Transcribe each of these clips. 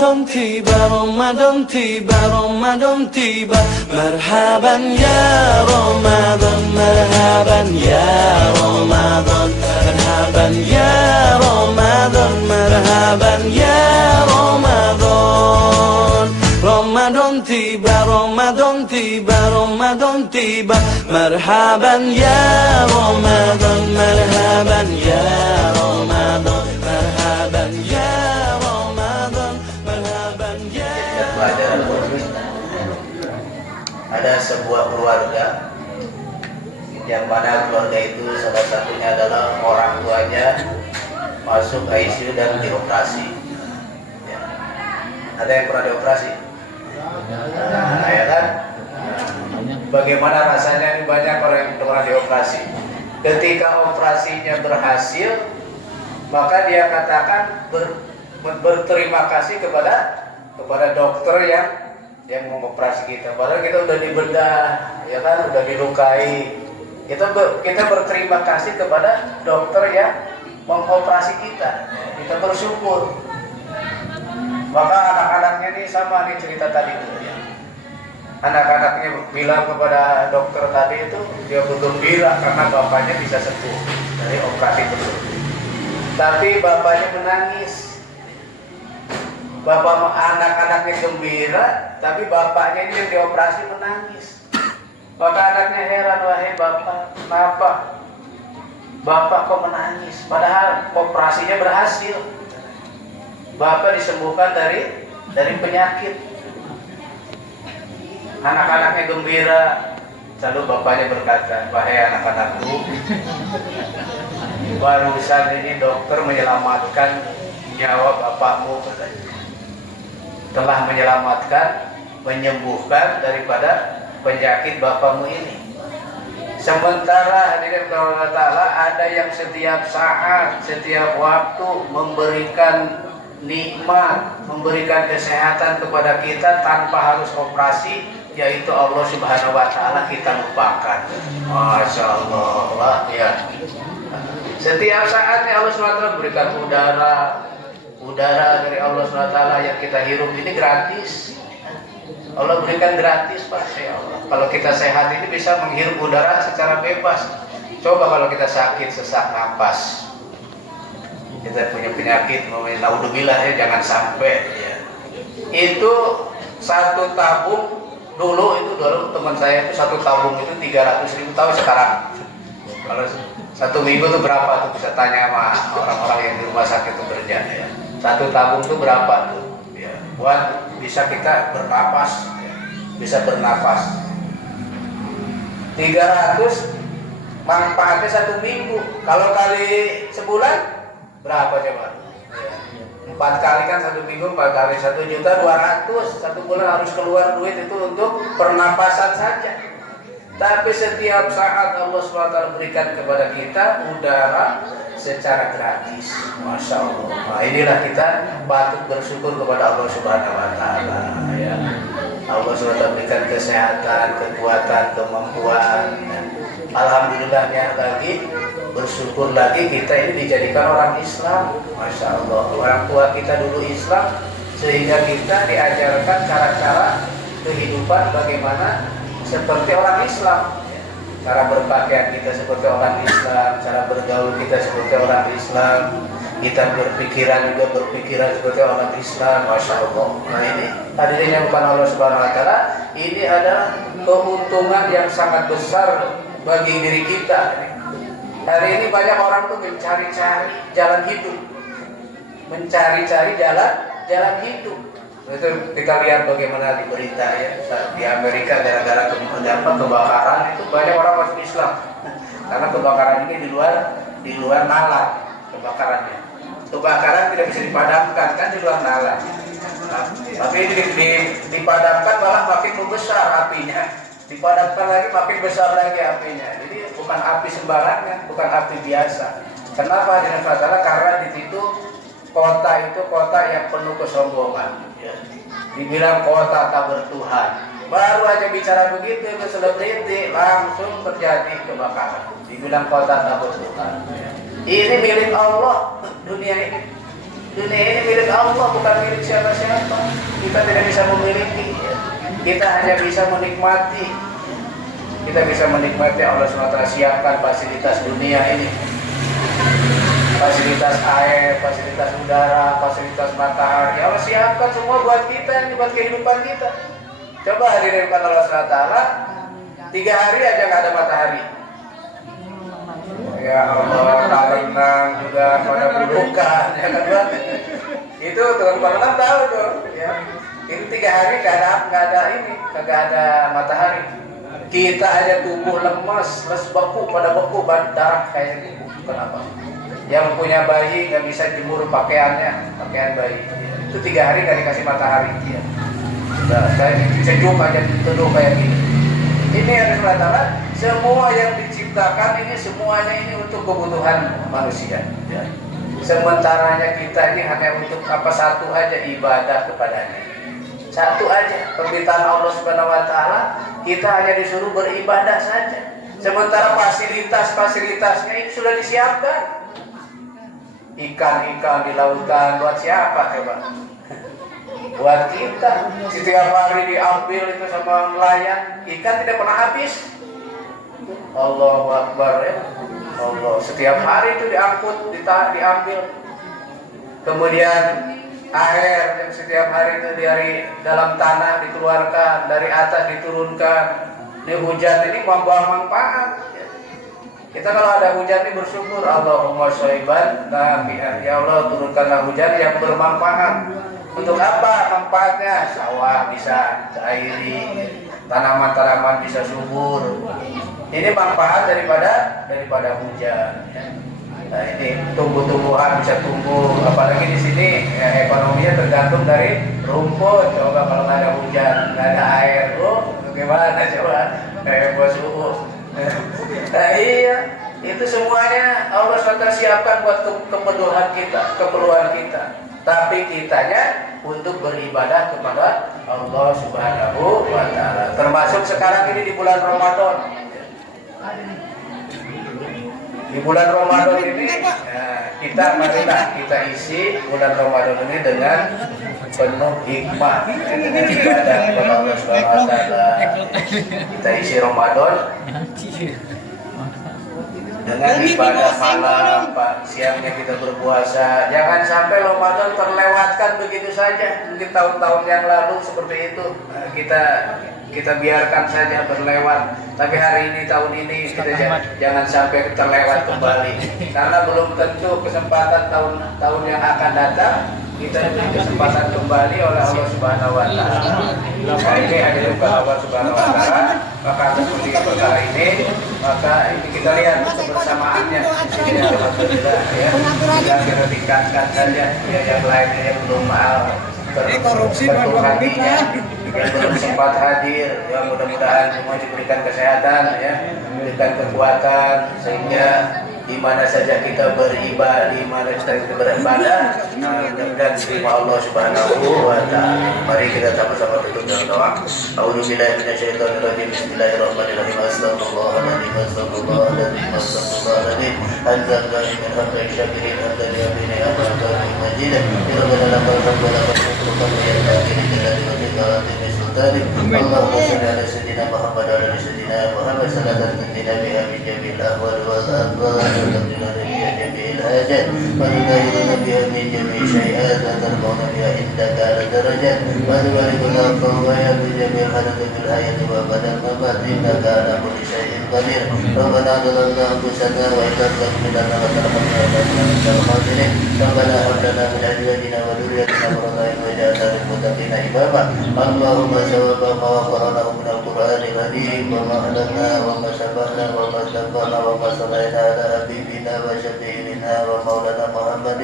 Ramadan tiba, Ramadan tiba, Ramadan tiba. Marhaban ya Ramadan, marhaban ya Ramadan, marhaban ya Ramadan, marhaban ya Ramadan. Ramadan tiba, Ramadan tiba, Ramadan tiba. Marhaban ya Ramadan, marhaban ya Ramadan, marhaban ya Ramadan, marhaban ya. Pelajaran khusus, ada sebuah keluarga yang mana keluarga itu salah satunya adalah orang tuanya masuk ICU dan dioperasi. Ya. Ada yang pernah dioperasi? Nah, ya kan? Bagaimana rasanya ini banyak orang yang pernah dioperasi. Ketika operasinya berhasil, maka dia katakan berterima kasih kepada dokter yang mengoperasi kita. Padahal kita udah dibedah, ya kan, udah dilukai. Kita berterima kasih kepada dokter yang mengoperasi kita. Kita bersyukur. Maka anak-anaknya ini sama nih cerita tadi itu. Ya. Anak-anaknya bilang kepada dokter tadi itu dia bergembira karena bapaknya bisa sembuh dari operasi tersebut. Tapi bapaknya menangis. Anak-anaknya gembira, tapi bapaknya ini yang dioperasi menangis. Maka anaknya heran, wahai bapak, kenapa bapak kok menangis? Padahal operasinya berhasil. Bapak disembuhkan dari penyakit. Anak-anaknya gembira. Lalu bapaknya berkata, wahai anak-anakku, barusan ini dokter menyelamatkan nyawa bapakmu, katanya. Telah menyelamatkan, menyembuhkan daripada penyakit bapakmu ini. Sementara hadirin Allah Ta'ala, ada yang setiap saat, setiap waktu memberikan nikmat, memberikan kesehatan kepada kita tanpa harus operasi, yaitu Allah Subhanahu wa Ta'ala, kita lupakan. Masya Allah, ya. Setiap saatnya Allah SWT berikan udara dari Allah SWT yang kita hirup ini gratis. Allah berikan gratis, Pak. Ya Allah. Kalau kita sehat ini bisa menghirup udara secara bebas. Coba kalau kita sakit, sesak napas, kita punya penyakit, naudzubillah ya, jangan sampai ya. Itu satu tabung dulu teman saya itu satu tabung itu 300.000, tahu sekarang kalau satu minggu itu berapa tuh, bisa tanya sama orang-orang yang di rumah sakit itu kerja ya. Satu tabung itu berapa tuh ya, buat bisa kita bernapas ya. Bisa bernapas 300 manfaatnya satu minggu, kalau kali sebulan berapa coba? 4 kali kan satu minggu, 4 kali 1.200.000, satu bulan harus keluar duit itu untuk pernapasan saja. Tapi setiap saat Allah SWT berikan kepada kita udara secara gratis. Masya Allah. Nah, inilah kita patut bersyukur kepada Allah Subhanahu wa Ta'ala ya. Allah SWT berikan kesehatan, kekuatan, kemampuan ya. Alhamdulillahnya lagi, bersyukur lagi kita ini dijadikan orang Islam. Masya Allah. Orang tua kita dulu Islam, sehingga kita diajarkan cara-cara kehidupan bagaimana seperti orang Islam. Cara berpakaian kita seperti orang Islam, cara bergaul kita seperti orang Islam, kita berpikiran juga berpikiran seperti orang Islam. Masya Allah. Nah ini hadirin yang bukan Allah Subhanahu wa Ta'ala, ini adalah keuntungan yang sangat besar bagi diri kita. Hari ini banyak orang tuh mencari-cari jalan hidup, mencari-cari jalan hidup. Itu kita lihat bagaimana di berita ya, di Amerika gara-gara kebakaran itu banyak orang masuk Islam. Karena kebakaran ini di luar nalar kebakarannya. Kebakaran tidak bisa dipadamkan kan di luar nalar. Nah, tapi dipadamkan malah makin membesar apinya. Dipadamkan lagi makin besar lagi apinya. Jadi bukan api sembarangan, bukan api biasa. Kenapa? Karena di situ kota itu kota yang penuh kesombongan. Ya. Dibilang kota tak bertuhan. Baru aja bicara begitu ke selebriti langsung terjadi kebakaran. Dibilang kota tak bertuhan. Ya. Ini milik Allah dunia ini. Dunia ini milik Allah, bukan milik siapa-siapa. Kita tidak bisa memiliki, kita hanya bisa menikmati. Kita bisa menikmati Allah SWT siapkan fasilitas dunia ini, fasilitas air, fasilitas udara, fasilitas matahari. Allah siapkan semua buat kita, ini buat kehidupan kita. Coba hadirin Allah SWT, 3 hari aja nggak ada matahari. Ya Allah, renang juga pada bukan, ya kan? Itu teman-teman tahu tuh, ya. Itu 3 hari nggak ada matahari. Kita aja tubuh lemas, beku, pada beku, darah kayak gitu. Kenapa? Yang punya bayi nggak bisa jemur pakaiannya, pakaian bayi. Itu 3 hari nggak dikasih matahari. Ya. Nah, saya sejuk aja teduh kayak gini. Ini yang dikatakan semua yang diciptakan ini semuanya ini untuk kebutuhan manusia. Ya. Sementaranya kita ini hanya untuk satu aja, ibadah kepadanya. Satu aja, permintaan Allah Subhanahu wa Ta'ala, kita hanya disuruh beribadah saja. Sementara fasilitasnya itu sudah disiapkan. Ikan-ikan di lautan buat siapa coba? Buat kita. Setiap hari diambil itu sama nelayan, ikan tidak pernah habis. Allahu Akbar, ya. Allah, setiap hari itu diangkut, diambil. Kemudian air yang setiap hari itu dari dalam tanah dikeluarkan, dari atas diturunkan. Ini hujan ini membawa manfaat. Kita kalau ada hujan ini bersyukur, Allahumma shayban nafi'an. Ya Allah, turunkanlah hujan yang bermanfaat. Untuk apa manfaatnya? Sawah bisa diairi, tanaman-tanaman bisa subur. Ini manfaat daripada hujan. Nah, ini tumbuh-tumbuhan bisa tumbuh, apalagi di sini ya, ekonominya tergantung dari rumput. Coba kalau nggak ada hujan, nggak ada air, bagaimana coba? Bos suhu. Nah, iya, itu semuanya Allah SWT siapkan buat kebutuhan kita, keperluan kita. Tapi kitanya untuk beribadah kepada Allah Subhanahu wa Ta'ala. Termasuk sekarang ini di bulan Ramadan. Di bulan Ramadan ini kita isi bulan Ramadan ini dengan penuh hikmah, dengan ibadah kepada Allah Subhanahu wa Ta'ala. Kita isi Ramadan dengan ibadah malam, siangnya kita berpuasa. Jangan sampai Ramadan terlewatkan begitu saja. Mungkin tahun-tahun yang lalu seperti itu kita biarkan saja berlewat. Tapi hari ini, tahun ini kita jangan sampai terlewat kembali. Karena belum tentu kesempatan tahun yang akan datang kita diberi kesempatan kembali oleh Allah Subhanahu wa Ta'ala. Nah, ini adalah Allah Subhanahu wa Ta'ala. Maka atas perkara ini, maka ini kita lihat kebersamaannya. Ini alhamdulillah ya. Kita tingkatkan saja ya, yang lainnya yang belum terhatinya, yang belum sempat hadir, ya mudah-mudahan semua diberikan kesehatan ya, diberikan kekuatan sehingga di mana saja kita beribadah, di mana saja kita beribadah, mudah-mudahan diterima Allah Subhanahu wa Ta'ala. Mari kita sama-sama tutup dengan doa. A'udzubillahi minasyaitonir rajim. Bismillahirrahmanirrahim. Astaghfirullahaladzim, astaghfirullahaladzim, astaghfirullahaladzim. Anzalna min hamdin syakirin hamdan yabini amratan majidah. Rabbana lakal hamdu wa lakal syukru kama yanbaghi li jalali wajhika wa 'azimi sultanik. Allahumma shalli ala sayyidina Muhammad wa ala sayyidina Muhammad salatan tunjina biha min jami'il ahwal wal adwar. وتقضينا بها جميع الحاجات وتطهرنا بها من جميع الشيئات وترفعنا بها عندك على الدرجات وتباركنا القوية بجميع الحدث في الحياة وابدا الممات انك على كل شيء قدير. ربنا ظلمنا انفسنا وان لم تغفر لنا وترحمنا لنكن من الخاسرين. ربنا هب لنا من ازواجنا وذريتنا قرة اعين واجعلنا للمتقين اماما. اللهم ثواب ما غفرناه من القران الكريم وما علمنا وما سبحنا وما استغفرنا وما صلينا على حبيبنا وشفيعنا ومولانا محمد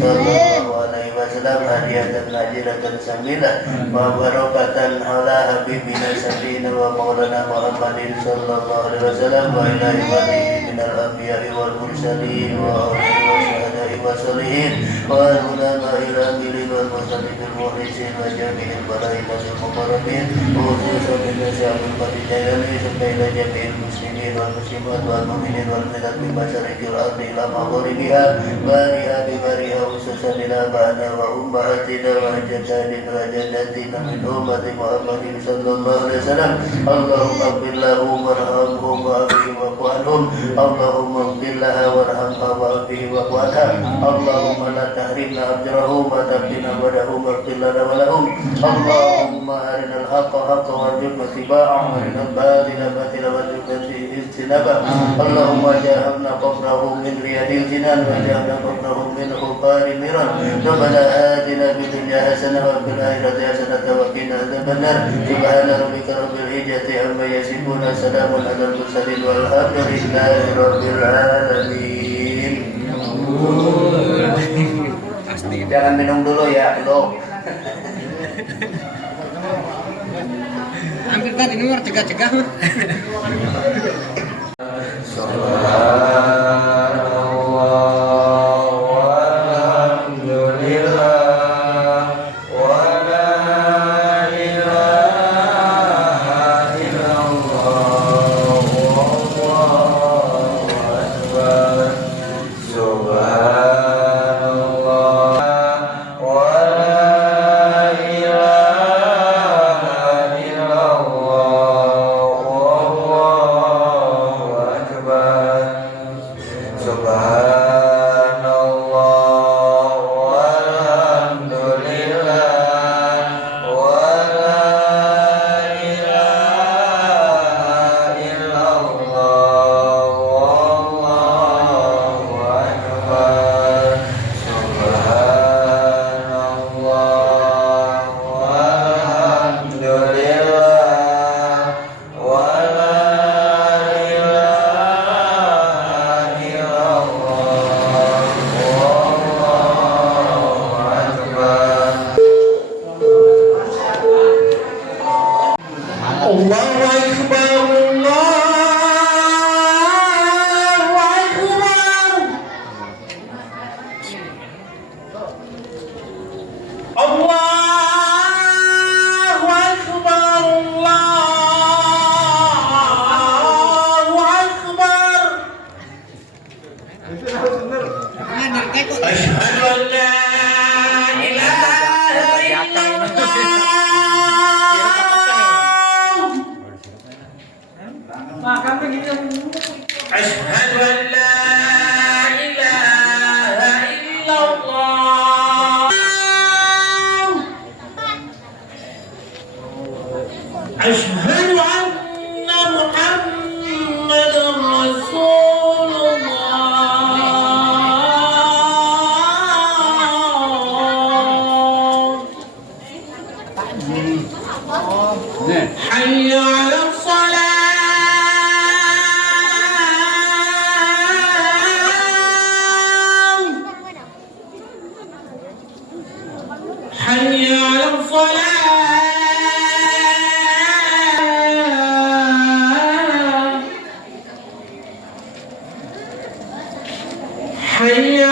صلى الله عليه وسلم هدية نادرة سمينة وبركة على حبيبنا شفيعنا ومولانا محمد صلى الله عليه وسلم وإلى عباده من الأنبياء والمرسلين وأولياء والشهداء والصالحين والعلماء العاملين والمصلين المخلصين وجميع الملائكة المقربين وخصوصا بالنساء القديرين ثم إلى جميع المسلمين والمسلمات والمؤمنين والمؤمنات من مشارق الأرض إلى مغاربها بارها ببارها خصوصا إلى أبائنا وأمهاتنا وأجدادنا وجداتنا من أمة محمد صلى الله عليه وسلم اللهم اغفر لهم وارحمهم وعافهم واعف عنهم اللهم اغفر لها وارحمها وعافهم واعف عنها اللهم لا تحرمنا أجرهم وتقنا بعدهم واغفر لنا ولهم اللهم أرنا الحق حقا وارزقنا اتباعه وأرنا الباطل باطلا وارزقنا اجتنابه اللهم جعلنا قبرهم من رياض الجنان وجعلنا قبرهم من غبار النيران ربنا آتنا في الدنيا حسنة وفي الآخرة حسنة وقنا عذاب النار سبحان ربك رب العزة عما يصفون سلام على المرسلين والحمد لله رب العالمين. Jangan minum dulu ya, belum. Hampir tadi nomor cegah-cegah. Asyhadu an la ilaha illallah. Asyhadu anna Muhammadar Rasulullah. Hayya 'alas shalah. حي على الصلاة حي